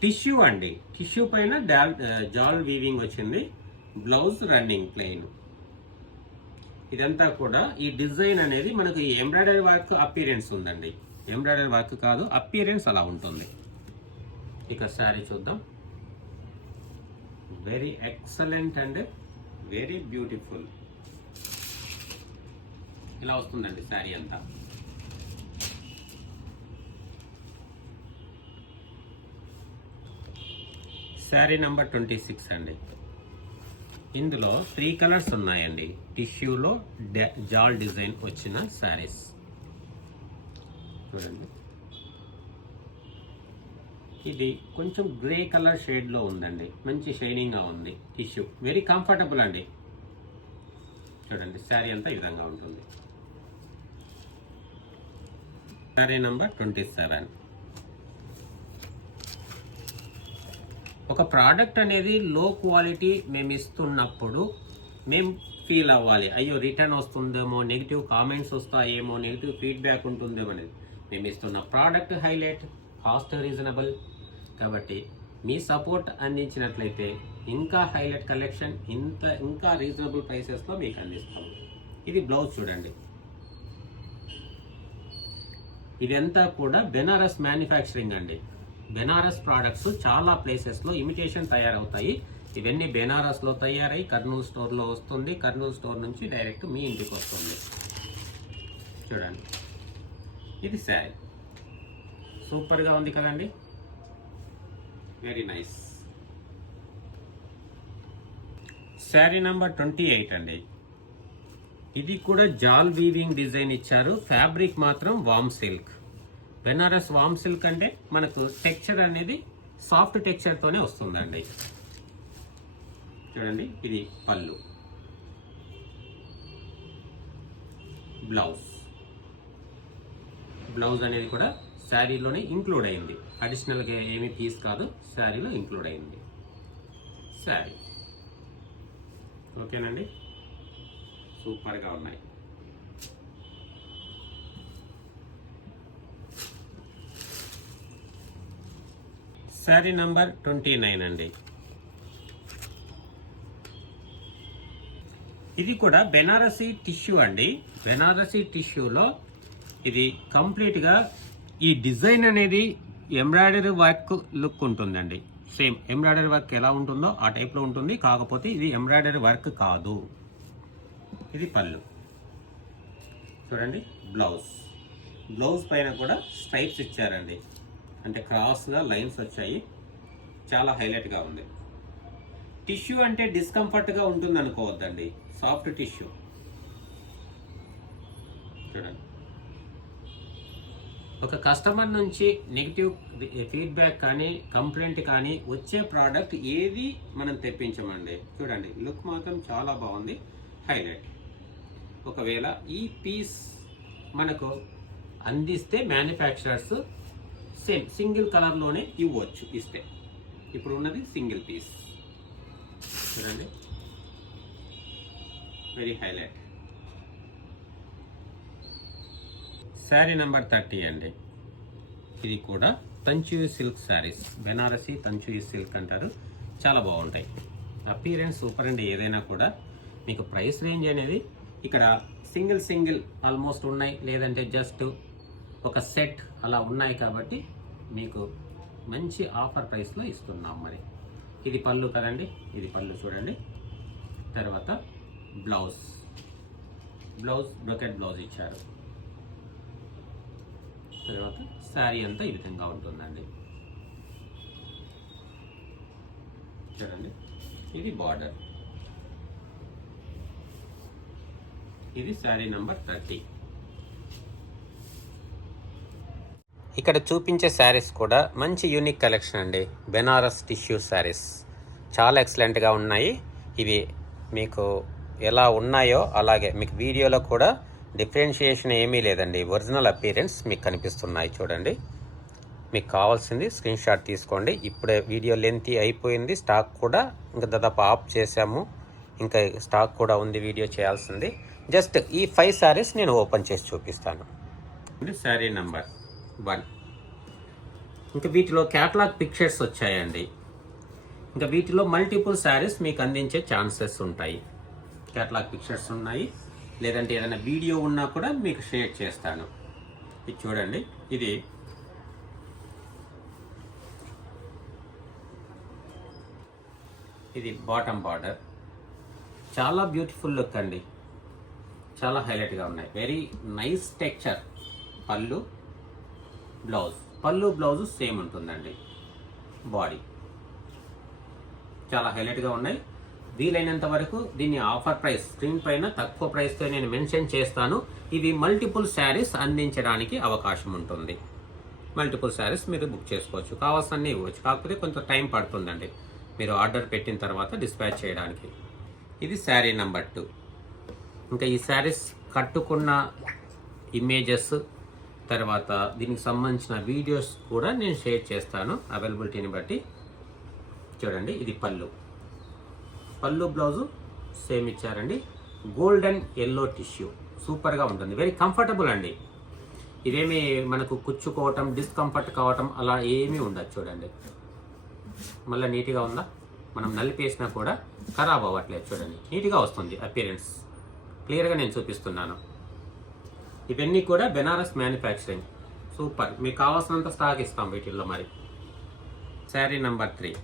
టిష్యూ అండి, టిష్యూ పైన జాల్ వీవింగ్ వచ్చింది. Blouse running plain. ఇదంతా కూడా ఈ డిజైన్ అనేది మనకు ఈ ఎంబ్రాయిడరీ వర్క్ అపీరెన్స్ ఉందండి. ఎంబ్రాయిడరీ వర్క్ కాదు, అపీరెన్స్ అలా ఉంటుంది. ఇక శారీ చూద్దాం. Very excellent and very beautiful. ఇలా వస్తుందండి శారీ అంతా. శారీ నంబర్ 26 అండి. ఇందులో 3 కలర్స్ ఉన్నాయండి. టిష్యూలో జాల్ డిజైన్ వచ్చిన శారీస్. చూడండి, ఇది కొంచెం గ్రే కలర్ షేడ్లో ఉందండి. మంచి షైనింగ్గా ఉంది. టిష్యూ వెరీ కంఫర్టబుల్ అండి. చూడండి శారీ అంతా ఈ విధంగా ఉంటుంది. శారీ నంబర్ 27. ఒక ప్రోడక్ట్ అనేది లో క్వాలిటీ మేము ఇస్తున్నప్పుడు మేము ఫీల్ అవ్వాలి, అయ్యో రిటర్న్ వస్తుందేమో, నెగిటివ్ కామెంట్స్ వస్తాయేమో, నెగిటివ్ ఫీడ్బ్యాక్ ఉంటుందేమో అనేది. మేము ఇస్తున్న ప్రోడక్ట్ హైలైట్, కాస్ట్ రీజనబుల్, కాబట్టి మీ సపోర్ట్ అందించినట్లయితే ఇంకా హైలైట్ కలెక్షన్ ఇంకా రీజనబుల్ ప్రైసెస్లో మీకు అందిస్తాము. ఇది బ్లౌజ్ చూడండి. ఇదంతా కూడా బెనారస్ మ్యానుఫ్యాక్చరింగ్ అండి. బెనారస్ ప్రోడక్ట్స్ చాలా ప్లేసెస్లో ఇమిటేషన్ తయారవుతాయి. ఇవన్నీ బెనారస్లో తయారై కర్నూలు స్టోర్లో వస్తుంది. కర్నూలు స్టోర్ నుంచి డైరెక్ట్ మీ ఇంటికి వస్తుంది. చూడండి, ఇది శారీ సూపర్గా ఉంది కదండి, వెరీ నైస్. శారీ నంబర్ 28 అండి. ఇది కూడా జాల్ వీవింగ్ డిజైన్ ఇచ్చారు. ఫ్యాబ్రిక్ మాత్రం వామ్ సిల్క్. బెనారస్ వామ్ సిల్క్ అంటే మనకు టెక్స్చర్ అనేది సాఫ్ట్ టెక్స్చర్తోనే వస్తుందండి. చూడండి, ఇది పళ్ళు, బ్లౌజ్ అనేది కూడా శారీలోనే ఇంక్లూడ్ అయింది. అడిషనల్గా ఏమీ పీస్ కాదు, శారీలో ఇంక్లూడ్ అయింది. శారీ ఓకేనండి, సూపర్గా ఉన్నాయి. శారీ నంబర్ 29 అండి. ఇది కూడా బెనారసీ టిష్యూ అండి. బెనారసీ టిష్యూలో ఇది కంప్లీట్గా ఈ డిజైన్ అనేది ఎంబ్రాయిడరీ వర్క్ లుక్ ఉంటుందండి. సేమ్ ఎంబ్రాయిడరీ వర్క్ ఎలా ఉంటుందో ఆ టైప్లో ఉంటుంది, కాకపోతే ఇది ఎంబ్రాయిడరీ వర్క్ కాదు. ఇది పళ్ళు చూడండి. బ్లౌజ్ పైన కూడా స్ట్రైప్స్ ఇచ్చారండి, అంటే క్రాస్గా లైన్స్ వచ్చాయి. చాలా హైలైట్గా ఉంది. టిష్యూ అంటే డిస్కంఫర్ట్గా ఉంటుంది అనుకోవద్దండి, సాఫ్ట్ టిష్యూ. చూడండి, ఒక కస్టమర్ నుంచి నెగిటివ్ ఫీడ్బ్యాక్ కానీ కంప్లైంట్ కానీ వచ్చే ప్రోడక్ట్ ఏది మనం తెప్పించమండి. చూడండి, లుక్ మాత్రం చాలా బాగుంది, హైలైట్. ఒకవేళ ఈ పీస్ మనకు అందిస్తే మ్యానుఫ్యాక్చరర్స్ సేమ్ సింగిల్ కలర్లోనే ఇవ్వచ్చు ఇస్తే. ఇప్పుడు ఉన్నది సింగిల్ పీస్. చూడండి, వెరీ హైలైట్. శారీ నెంబర్ 30 అండి. ఇది కూడా తంచూయి సిల్క్ శారీస్. బెనారసీ తంచూయి సిల్క్ అంటారు, చాలా బాగుంటాయి. అపీరెన్స్ సూపర్ అండి. ఏదైనా కూడా మీకు ప్రైస్ రేంజ్ అనేది ఇక్కడ సింగిల్ ఆల్మోస్ట్ ఉన్నాయి, లేదంటే జస్ట్ ఒక సెట్ అలా ఉన్నాయి, కాబట్టి మీకు మంచి ఆఫర్ ప్రైస్లో ఇస్తున్నాం. మరి ఇది పళ్ళు కదండి, ఇది పళ్ళు చూడండి. తర్వాత బ్లౌజ్ బ్రొకెట్ బ్లౌజ్ ఇచ్చారు. తర్వాత శారీ అంతా ఈ విధంగా ఉంటుందండి. చూడండి, ఇది బార్డర్. ఇది శారీ నంబర్ 30. ఇక్కడ చూపించే శారీస్ కూడా మంచి యూనిక్ కలెక్షన్ అండి. బెనారస్ టిష్యూ శారీస్ చాలా ఎక్సలెంట్గా ఉన్నాయి. ఇవి మీకు ఎలా ఉన్నాయో అలాగే మీకు వీడియోలో కూడా డిఫరెన్షియేషన్ ఏమీ లేదండి. ఒరిజినల్ అపీరెన్స్ మీకు కనిపిస్తున్నాయి. చూడండి, మీకు కావాల్సింది స్క్రీన్ షాట్ తీసుకోండి. ఇప్పుడే వీడియో లెంతీ అయిపోయింది, స్టాక్ కూడా ఇంకా దాదాపు ఆఫ్ చేసాము, ఇంకా స్టాక్ కూడా ఉంది వీడియో చేయాల్సింది. జస్ట్ ఈ 5 శారీస్ నేను ఓపెన్ చేసి చూపిస్తాను. శారీ నెంబర్ 1. ఇంకా వీటిలో క్యాటలాగ్ పిక్చర్స్ వచ్చాయండి. ఇంకా వీటిలో మల్టిపుల్ శారీస్ మీకు అందించే ఛాన్సెస్ ఉంటాయి. క్యాటలాగ్ పిక్చర్స్ ఉన్నాయి, లేదంటే ఏదైనా వీడియో ఉన్నా కూడా మీకు షేర్ చేస్తాను. ఇది చూడండి, ఇది బాటమ్ బార్డర్. చాలా బ్యూటిఫుల్ లుక్ అండి, చాలా హైలైట్గా ఉన్నాయి. Very nice texture. పళ్ళు బ్లౌజ్ సేమ్ ఉంటుందండి. బాడీ చాలా హైలైట్గా ఉన్నాయి. వీలైనంత వరకు దీన్ని ఆఫర్ ప్రైస్ స్క్రీన్ పైన తక్కువ ప్రైస్తో నేను మెన్షన్ చేస్తాను. ఇవి మల్టిపుల్ శారీస్ అందించడానికి అవకాశం ఉంటుంది. మల్టిపుల్ శారీస్ మీరు బుక్ చేసుకోవచ్చు, కావాల్సన్నీ ఇవ్వచ్చు. కాకపోతే కొంత టైం పడుతుందండి మీరు ఆర్డర్ పెట్టిన తర్వాత డిస్పాచ్ చేయడానికి. ఇది శారీ నెంబర్ 2. ఇంకా ఈ శారీస్ కట్టుకున్న ఇమేజెస్, తర్వాత దీనికి సంబంధించిన వీడియోస్ కూడా నేను షేర్ చేస్తాను అవైలబిలిటీని బట్టి. చూడండి, ఇది పళ్ళు బ్లౌజు సేమ్ ఇచ్చారండి. గోల్డెన్ ఎల్లో టిష్యూ సూపర్గా ఉంటుంది, వెరీ కంఫర్టబుల్ అండి. ఇదేమి మనకు కుచ్చుకోవటం, డిస్కంఫర్ట్ కావటం అలా ఏమీ ఉండదు. చూడండి, మళ్ళీ నీట్గా ఉందా, మనం నలిపేసినా కూడా ఖరాబ్ అవ్వట్లేదు. చూడండి, నీట్గా వస్తుంది అపియరెన్స్. క్లియర్గా నేను చూపిస్తున్నాను. ఇవన్నీ కూడా బెనారస్ మ్యానుఫ్యాక్చరింగ్, సూపర్. మీకు కావాల్సినంత స్టాక్ ఇస్తాం వీటిల్లో. మరి శారీ నెంబర్ 3.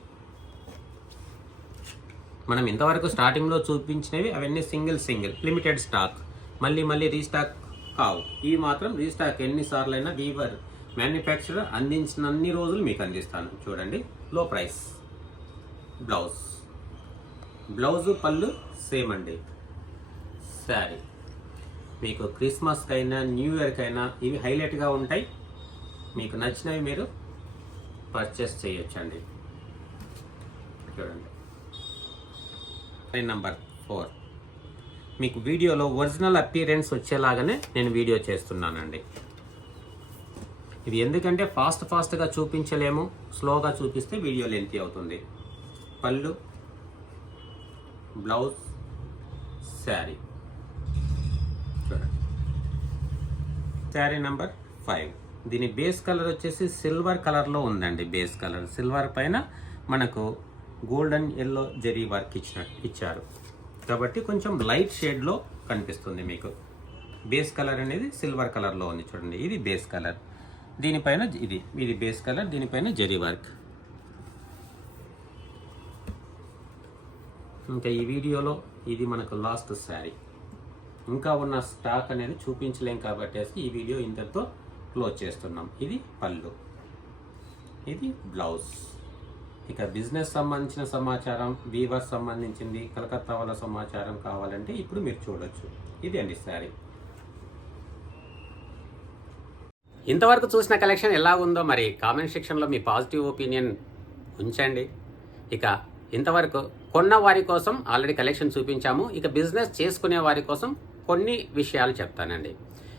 మనం ఇంతవరకు స్టార్టింగ్లో చూపించినవి అవన్నీ సింగిల్ లిమిటెడ్ స్టాక్, మళ్ళీ రీస్టాక్ కావు. ఇవి మాత్రం రీస్టాక్ ఎన్నిసార్లైనా వీవర్ మ్యానుఫ్యాక్చరర్ అందించినన్ని రోజులు మీకు అందిస్తాను. చూడండి, లో ప్రైస్. బ్లౌజు పళ్ళు సేమ్ అండి. శారీ మీకు క్రిస్మస్కైనా న్యూ ఇయర్కైనా ఇవి హైలైట్గా ఉంటాయి. మీకు నచ్చినవి మీరు పర్చేస్ చేయొచ్చండి. చూడండి, నెంబర్ 4. మీకు వీడియోలో ఒరిజినల్ అపియరెన్స్ వచ్చేలాగానే నేను వీడియో చేస్తున్నానండి. ఇది ఎందుకంటే ఫాస్ట్గా చూపించలేము, స్లోగా చూపిస్తే వీడియో లెంతీ అవుతుంది. పళ్ళు, బ్లౌజ్, శారీ. చూడండి, శారీ నెంబర్ 5. దీని బేస్ కలర్ వచ్చేసి సిల్వర్ కలర్లో ఉందండి. బేస్ కలర్ సిల్వర్ పైన మనకు గోల్డెన్ ఎల్లో జరీ వర్క్ ఇచ్చారు కాబట్టి కొంచెం లైట్ షేడ్లో కనిపిస్తుంది మీకు. బేస్ కలర్ అనేది సిల్వర్ కలర్లో ఉంది. చూడండి, ఇది బేస్ కలర్, దీనిపైన ఇది బేస్ కలర్, దీనిపైన జరీ వర్క్. ఇంకా ఈ వీడియోలో ఇది మనకు లాస్ట్ శారీ. ఇంకా ఉన్న స్టాక్ అనేది చూపించలేం కాబట్టి ఈ వీడియో ఇంతటితో క్లోజ్ చేస్తున్నాం. ఇది పళ్ళు, ఇది బ్లౌజ్. ఇక బిజినెస్ సంబంధించిన సమాచారం, వీవర్స్ సంబంధించింది, కలకత్తా వాళ్ళ సమాచారం కావాలంటే ఇప్పుడు మీరు చూడొచ్చు. ఇది అండి శారీ. ఇంతవరకు చూసిన కలెక్షన్ ఎలా ఉందో మరి కామెంట్ సెక్షన్లో మీ పాజిటివ్ ఒపీనియన్ ఉంచండి. ఇక ఇంతవరకు కొన్న వారి కోసం ఆల్రెడీ కలెక్షన్ చూపించాము. ఇక బిజినెస్ చేసుకునే వారి కోసం కొన్ని విషయాలు చెప్తానండి.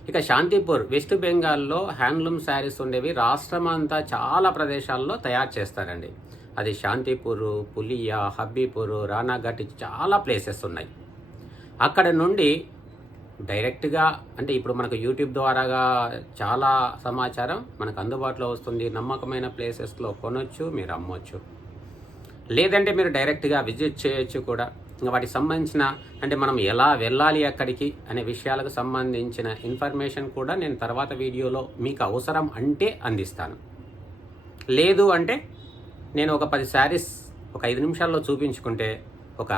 ఇక శాంతిపూర్, వెస్ట్ బెంగాల్లో హ్యాండ్లూమ్ శారీస్ ఉండేవి రాష్ట్రం అంతా చాలా ప్రదేశాల్లో తయారు చేస్తారండి. అది శాంతిపూరు, పులియా, హబ్బీపూరు, రానాఘట్, చాలా ప్లేసెస్ ఉన్నాయి. అక్కడ నుండి డైరెక్ట్గా అంటే ఇప్పుడు మనకు యూట్యూబ్ ద్వారాగా చాలా సమాచారం మనకు అందుబాటులో వస్తుంది. నమ్మకమైన ప్లేసెస్లో కొనొచ్చు, మీరు అమ్మొచ్చు. లేదంటే మీరు డైరెక్ట్గా విజిట్ చేయొచ్చు కూడా. ఇంకా వాటికి సంబంధించిన అంటే మనం ఎలా వెళ్ళాలి అక్కడికి అనే విషయాలకు సంబంధించిన ఇన్ఫర్మేషన్ కూడా నేను తర్వాత వీడియోలో మీకు అవసరం అంటే అందిస్తాను. లేదు అంటే నేను ఒక 10 శారీస్ ఒక 5 నిమిషాల్లో చూపించుకుంటే ఒక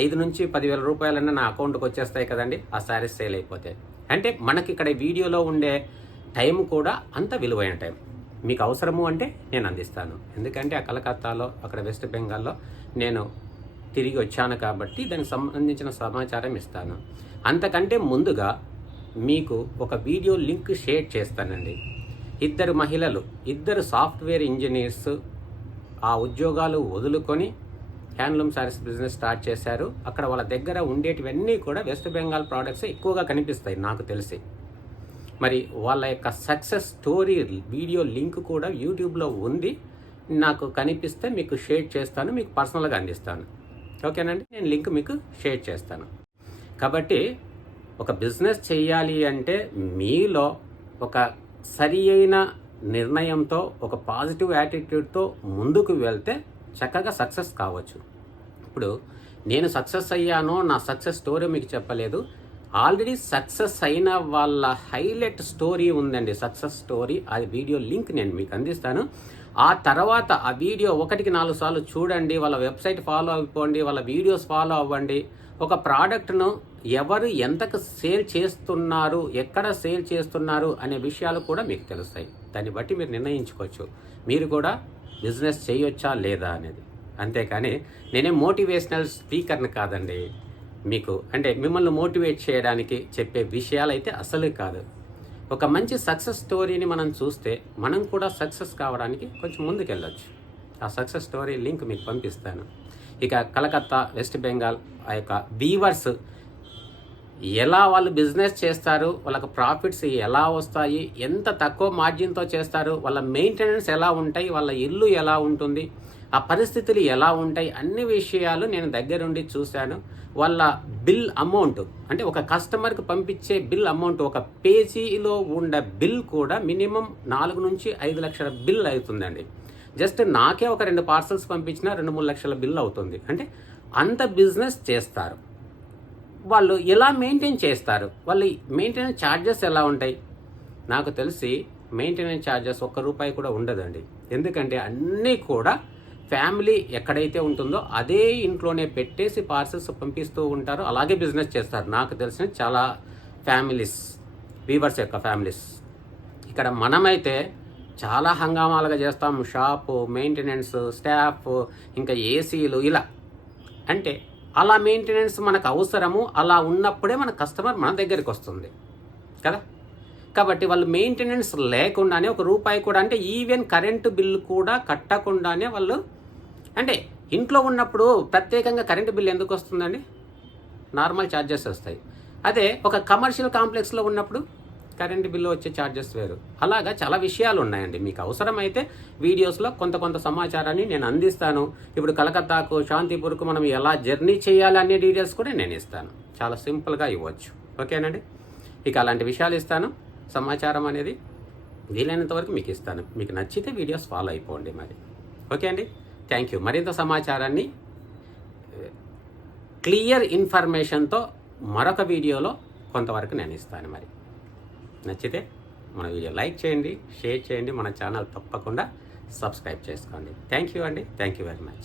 5 నుంచి 10,000 రూపాయలన్నా నా అకౌంట్కి వచ్చేస్తాయి కదండి, ఆ శారీస్ సేల్ అయిపోతే. అంటే మనకి ఇక్కడ వీడియోలో ఉండే టైం కూడా అంత విలువైన టైం. మీకు అవసరము అంటే నేను అందిస్తాను. ఎందుకంటే ఆ కలకత్తాలో, అక్కడ వెస్ట్ బెంగాల్లో నేను తిరిగి వచ్చాను కాబట్టి దానికి సంబంధించిన సమాచారం ఇస్తాను. అంతకంటే ముందుగా మీకు ఒక వీడియో లింక్ షేర్ చేస్తానండి. 2 మహిళలు, 2 సాఫ్ట్వేర్ ఇంజనీర్స్ ఆ ఉద్యోగాలు వదులుకొని హ్యాండ్లూమ్ శారీస్ బిజినెస్ స్టార్ట్ చేశారు. అక్కడ వాళ్ళ దగ్గర ఉండేటివన్నీ కూడా వెస్ట్ బెంగాల్ ప్రోడక్ట్స్ ఎక్కువగా కనిపిస్తాయి నాకు తెలిసి. మరి వాళ్ళ యొక్క సక్సెస్ స్టోరీ వీడియో లింక్ కూడా యూట్యూబ్లో ఉంది. నాకు కనిపిస్తే మీకు షేర్ చేస్తాను, మీకు పర్సనల్గా అందిస్తాను. ఓకేనండి, నేను లింక్ మీకు షేర్ చేస్తాను. కాబట్టి ఒక బిజినెస్ చేయాలి అంటే మీలో ఒక సరి అయిన నిర్ణయంతో, ఒక పాజిటివ్ యాటిట్యూడ్తో ముందుకు వెళ్తే చక్కగా సక్సెస్ కావచ్చు. ఇప్పుడు నేను సక్సెస్ అయ్యానో నా సక్సెస్ స్టోరీ మీకు చెప్పలేదు. ఆల్రెడీ సక్సెస్ అయిన వాళ్ళ హైలైట్ స్టోరీ ఉందండి, సక్సెస్ స్టోరీ. ఆ వీడియో లింక్ నేను మీకు అందిస్తాను. ఆ తర్వాత ఆ వీడియో 1కి 4 సార్లు చూడండి, వాళ్ళ వెబ్సైట్ ఫాలో అయిపోండి, వాళ్ళ వీడియోస్ ఫాలో అవ్వండి. ఒక ప్రోడక్ట్ను ఎవరు ఎంతకు సేల్ చేస్తున్నారు, ఎక్కడ సేల్ చేస్తున్నారు అనే విషయాలు కూడా మీకు తెలుస్తాయి. దాన్ని బట్టి మీరు నిర్ణయించుకోవచ్చు మీరు కూడా బిజినెస్ చేయొచ్చా లేదా అనేది. అంతేకాని నేనే మోటివేషనల్ స్పీకర్ని కాదండి. మీకు అంటే మిమ్మల్ని మోటివేట్ చేయడానికి చెప్పే విషయాలు అయితే అసలు కాదు. ఒక మంచి సక్సెస్ స్టోరీని మనం చూస్తే మనం కూడా సక్సెస్ కావడానికి కొంచెం ముందుకెళ్ళొచ్చు. ఆ సక్సెస్ స్టోరీ లింక్ మీకు పంపిస్తాను. ఇక కలకత్తా, వెస్ట్ బెంగాల్ ఆ యొక్క వీవర్స్ ఎలా వాళ్ళు బిజినెస్ చేస్తారు, వాళ్ళకి ప్రాఫిట్స్ ఎలా వస్తాయి, ఎంత తక్కువ మార్జిన్తో చేస్తారు, వాళ్ళ మెయింటెనెన్స్ ఎలా ఉంటాయి, వాళ్ళ ఇల్లు ఎలా ఉంటుంది, ఆ పరిస్థితులు ఎలా ఉంటాయి, అన్ని విషయాలు నేను దగ్గరుండి చూశాను. వాళ్ళ బిల్ అమౌంట్ అంటే ఒక కస్టమర్కి పంపించే బిల్ అమౌంట్, ఒక పేజీలో ఉండే బిల్ కూడా మినిమం 4 నుంచి 5 లక్షల బిల్ అవుతుందండి. జస్ట్ నాకే ఒక 2 పార్సల్స్ పంపించినా 2-3 లక్షల బిల్ అవుతుంది. అంటే అంత బిజినెస్ చేస్తారు. వాళ్ళు ఎలా మెయింటైన్ చేస్తారు, వాళ్ళ మెయింటెనెన్స్ ఛార్జెస్ ఎలా ఉంటాయి? నాకు తెలిసి మెయింటెనెన్స్ ఛార్జెస్ ₹1 కూడా ఉండదండి. ఎందుకంటే అన్నీ కూడా ఫ్యామిలీ ఎక్కడైతే ఉంటుందో అదే ఇంట్లోనే పెట్టేసి పార్సల్స్ పంపిస్తూ ఉంటారు, అలాగే బిజినెస్ చేస్తారు. నాకు తెలిసిన చాలా ఫ్యామిలీస్, వీవర్స్ యొక్క ఫ్యామిలీస్. ఇక్కడ మనమైతే చాలా హంగామాలుగా చేస్తాం. షాపు, మెయింటెనెన్స్, స్టాఫ్, ఇంకా ఏసీలు ఇలా. అంటే అలా మెయింటెనెన్స్ మనకు అవసరము. అలా ఉన్నప్పుడే మన కస్టమర్ మన దగ్గరికి వస్తుంది కదా. కాబట్టి వాళ్ళు మెయింటెనెన్స్ లేకుండానే ₹1 కూడా, అంటే ఈవెన్ కరెంటు బిల్లు కూడా కట్టకుండానే వాళ్ళు, అంటే ఇంట్లో ఉన్నప్పుడు ప్రత్యేకంగా కరెంటు బిల్ ఎందుకు వస్తుందండి? నార్మల్ ఛార్జెస్ వస్తాయి. అదే ఒక కమర్షియల్ కాంప్లెక్స్లో ఉన్నప్పుడు కరెంటు బిల్లు వచ్చే ఛార్జెస్ వేరు. అలాగా చాలా విషయాలు ఉన్నాయండి. మీకు అవసరమైతే వీడియోస్లో కొంత సమాచారాన్ని నేను అందిస్తాను. ఇప్పుడు కలకత్తాకు, శాంతిపూర్కు మనం ఎలా జర్నీ చేయాలి అనే డీటెయిల్స్ కూడా నేను ఇస్తాను. చాలా సింపుల్గా ఇవ్వచ్చు. ఓకేనండి. ఇక అలాంటి విషయాలు ఇస్తాను. సమాచారం అనేది వీలైనంత వరకు మీకు ఇస్తాను. మీకు నచ్చితే వీడియోస్ ఫాలో అయిపోండి మరి. ఓకే అండి. Thank you. మరింత సమాచారాన్ని క్లియర్ ఇన్ఫర్మేషన్తో మరొక వీడియోలో కొంతవరకు నేను ఇస్తాను. మరి నచ్చితే మన వీడియో లైక్ చేయండి, షేర్ చేయండి, మన ఛానల్ తప్పకుండా సబ్స్క్రైబ్ చేసుకోండి. థ్యాంక్ యూ అండి. Thank you very much.